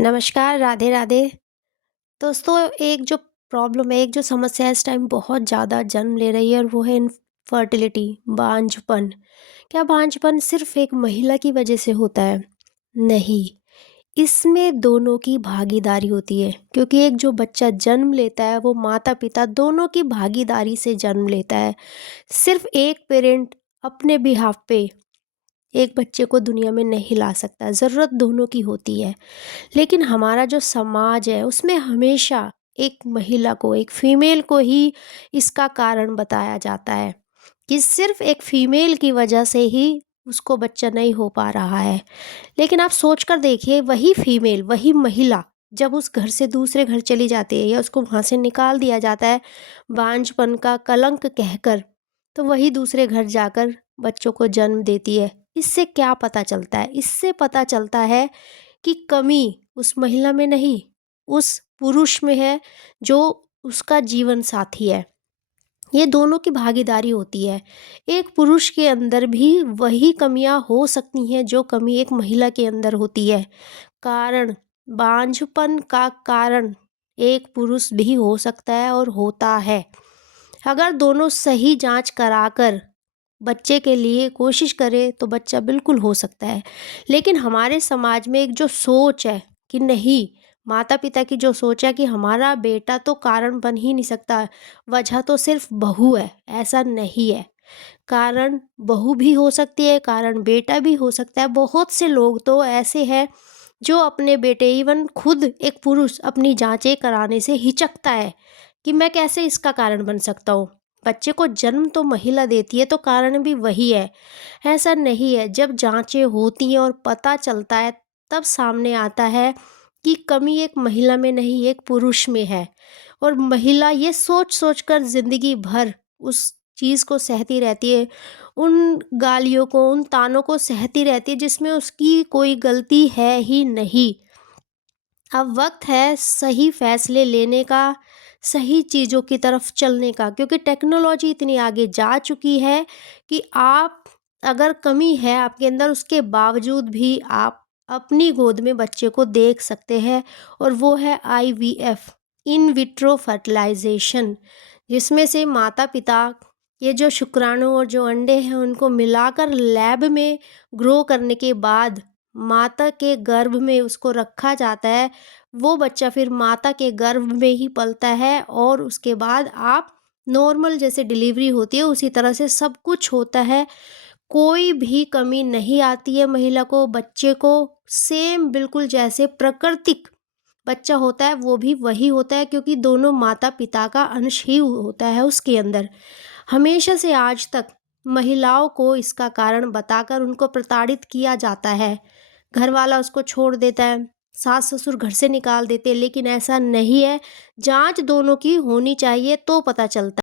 नमस्कार, राधे राधे। दोस्तों, एक जो प्रॉब्लम है, एक जो समस्या इस टाइम बहुत ज़्यादा जन्म ले रही है और वो है इनफर्टिलिटी, बांझपन। क्या बांझपन सिर्फ एक महिला की वजह से होता है? नहीं, इसमें दोनों की भागीदारी होती है, क्योंकि एक जो बच्चा जन्म लेता है वो माता-पिता दोनों की भागीदारी से जन्म लेता है। सिर्फ एक पेरेंट अपने बिहाफ़ पे एक बच्चे को दुनिया में नहीं ला सकता, ज़रूरत दोनों की होती है। लेकिन हमारा जो समाज है उसमें हमेशा एक महिला को, एक फीमेल को ही इसका कारण बताया जाता है कि सिर्फ एक फीमेल की वजह से ही उसको बच्चा नहीं हो पा रहा है। लेकिन आप सोच कर देखिए, वही फीमेल, वही महिला जब उस घर से दूसरे घर चली जाती है या उसको वहाँ से निकाल दिया जाता है बांझपन का कलंक कहकर, तो वही दूसरे घर जाकर बच्चों को जन्म देती है। इससे क्या पता चलता है? इससे पता चलता है कि कमी उस महिला में नहीं, उस पुरुष में है जो उसका जीवन साथी है। ये दोनों की भागीदारी होती है। एक पुरुष के अंदर भी वही कमियां हो सकती हैं जो कमी एक महिला के अंदर होती है। कारण, बांझपन का कारण एक पुरुष भी हो सकता है और होता है। अगर दोनों सही जांच कराकर बच्चे के लिए कोशिश करें तो बच्चा बिल्कुल हो सकता है। लेकिन हमारे समाज में एक जो सोच है कि नहीं, माता-पिता की जो सोच है कि हमारा बेटा तो कारण बन ही नहीं सकता, वजह तो सिर्फ बहू है, ऐसा नहीं है। कारण बहू भी हो सकती है, कारण बेटा भी हो सकता है। बहुत से लोग तो ऐसे हैं जो अपने बेटे, इवन खुद एक पुरुष अपनी जाँचें कराने से हिचकता है कि मैं कैसे इसका कारण बन सकता हूँ। बच्चे को जन्म तो महिला देती है तो कारण भी वही है। ऐसा नहीं है, जब जाँचें होती हैं और पता चलता है तब सामने आता है कि कमी एक महिला में नहीं, एक पुरुष में है। और महिला ये सोच-सोच कर ज़िंदगी भर उस चीज़ को सहती रहती है, उन गालियों को, उन तानों को सहती रहती है जिसमें उसकी कोई गलती है ही नहीं। अब वक्त है सही फैसले लेने का, सही चीज़ों की तरफ चलने का, क्योंकि टेक्नोलॉजी इतनी आगे जा चुकी है कि आप, अगर कमी है आपके अंदर, उसके बावजूद भी आप अपनी गोद में बच्चे को देख सकते हैं। और वो है आईवीएफ, इन विट्रो फर्टिलाइजेशन, जिसमें से माता पिता ये जो शुक्राणु और जो अंडे हैं उनको मिलाकर लैब में ग्रो करने के बाद माता के गर्भ में उसको रखा जाता है। वो बच्चा फिर माता के गर्भ में ही पलता है और उसके बाद आप नॉर्मल जैसे डिलीवरी होती है उसी तरह से सब कुछ होता है। कोई भी कमी नहीं आती है महिला को, बच्चे को सेम बिल्कुल जैसे प्राकृतिक बच्चा होता है वो भी वही होता है, क्योंकि दोनों माता पिता का अंश ही होता है उसके अंदर। हमेशा से आज तक महिलाओं को इसका कारण बताकर उनको प्रताड़ित किया जाता है। घर वाला उसको छोड़ देता है, सास ससुर घर से निकाल देते हैं, लेकिन ऐसा नहीं है। जांच दोनों की होनी चाहिए तो पता चलता